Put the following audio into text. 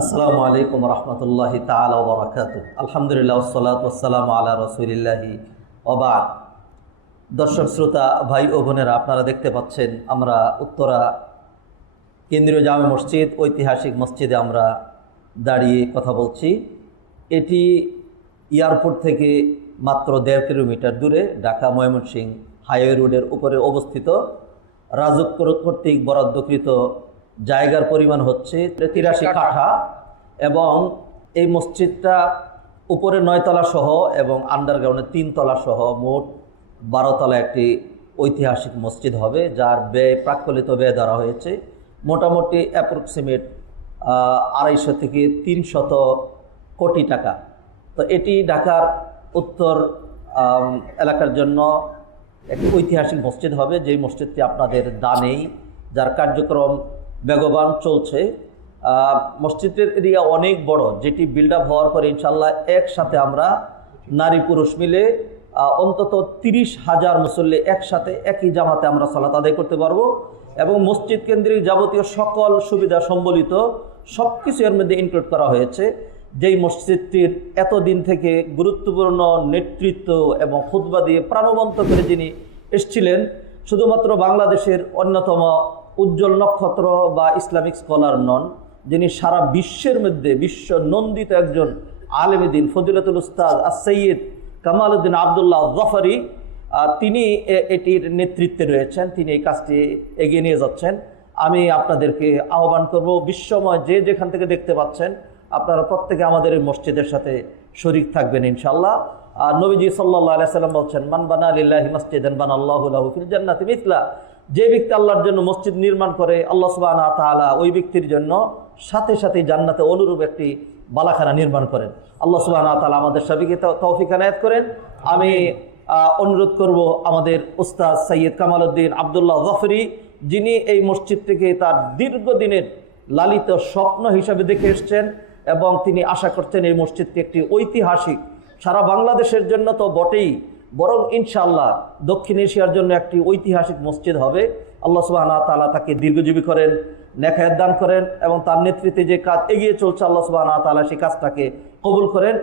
আসসালামু আলাইকুম রহমতুল্লাহি তাআলা ওয়া বারাকাতুহু। আলহামদুলিল্লাহ ওয়াসসালাতু ওয়াসসালামু আলা রাসূলিল্লাহি ওয়া বা'দ। দর্শক শ্রোতা ভাই ও বোনেরা, আপনারা দেখতে পাচ্ছেন আমরা উত্তরা কেন্দ্রীয় জামে মসজিদ, ঐতিহাসিক মসজিদে আমরা দাঁড়িয়ে কথা বলছি। এটি এয়ারপোর্ট থেকে মাত্র 1.5 কিলোমিটার দূরে ঢাকা ময়মনসিংহ হাইওয়ে রোডের উপরে অবস্থিত। রাজুক কর্তৃক বরাদ্দকৃত জায়গার পরিমাণ হচ্ছে 83 কাঠা এবং এই মসজিদটা উপরে 9 তলা সহ এবং আন্ডারগ্রাউন্ডে 3 তলা সহ মোট 12 তলা একটি ঐতিহাসিক মসজিদ হবে, যার ব্যয় প্রাক্কলিত ব্যয় ধরা হয়েছে মোটামুটি অ্যাপ্রক্সিমেট 250 থেকে 300 কোটি টাকা। তো এটি ঢাকার উত্তর এলাকার জন্য একটি ঐতিহাসিক মসজিদ হবে, যেই মসজিদটি আপনাদের দানেই, যার কার্যক্রম বেগবান চলছে। মসজিদের এরিয়া অনেক বড়, যেটি বিল্ড আপ হওয়ার পরে ইনশাল্লাহ একসাথে আমরা নারী পুরুষ মিলে অন্তত 30,000 মুসল্লি একসাথে একই জামাতে আমরা সালাত আদায় করতে পারবো এবং মসজিদ কেন্দ্রিক যাবতীয় সকল সুবিধা সম্বলিত সব কিছু এর মধ্যে ইনক্লুড করা হয়েছে। যেই মসজিদটির এতদিন থেকে গুরুত্বপূর্ণ নেতৃত্ব এবং খুতবা দিয়ে প্রাণবন্ত করে যিনি এসেছিলেন, শুধুমাত্র বাংলাদেশের অন্যতম উজ্জ্বল নক্ষত্র বা ইসলামিক স্কলার নন, যিনি সারা বিশ্বের মধ্যে বিশ্ব নন্দিত একজন আলেমে দ্বীন ফজিলতুল উস্তাদ সৈয়দ কামাল উদ্দিন আবদুল্লাহ জাফরি, তিনি এটির নেতৃত্বে রয়েছেন, তিনি এই কাজটি এগিয়ে নিয়ে যাচ্ছেন। আমি আপনাদেরকে আহ্বান করব, বিশ্বময় যে যেখান থেকে দেখতে পাচ্ছেন, আপনারা প্রত্যেকে আমাদের এই মসজিদের সাথে শরীক থাকবেন ইনশাআল্লাহ। আর নবীজি সাল্লাল্লাহু আলাইহি সাল্লাম বলছেন, মান বানা লিল্লাহি মাসজিদান বানাল্লাহু লাহু ফিল জান্নাতি মিসলা। যে ব্যক্তি আল্লাহর জন্য মসজিদ নির্মাণ করে, আল্লাহ সুবহানাহু ওয়া তাআলা ওই ব্যক্তির জন্য সাথে সাথে জান্নাতে অনুরূপ একটি বালাখানা নির্মাণ করেন। আল্লাহ সুবহানাহু ওয়া তাআলা আমাদের সবাইকে তৌফিক এনায়েত করেন। আমি অনুরোধ করব আমাদের উস্তাদ সৈয়দ কামাল উদ্দিন আবদুল্লাহ জাফরি, যিনি এই মসজিদটিকে তার দীর্ঘদিনের লালিত স্বপ্ন হিসাবে দেখে এসছেন এবং তিনি আশা করছেন এই মসজিদটি একটি ঐতিহাসিক, সারা বাংলাদেশের জন্য তো বটেই, বরং ইনশাআল্লাহ দক্ষিণ এশিয়ার জন্য একটি ঐতিহাসিক মসজিদ হবে। আল্লাহ সুবহানাহু ওয়া তাআলা তাকে দীর্ঘজীবী করেন, নেখায়াত দান করেন এবং তার নেতৃত্বে যে কাজ এগিয়ে চলছে, আল্লাহ সুবহানাহু ওয়া তাআলা সেই কাজটাকে কবুল করেন।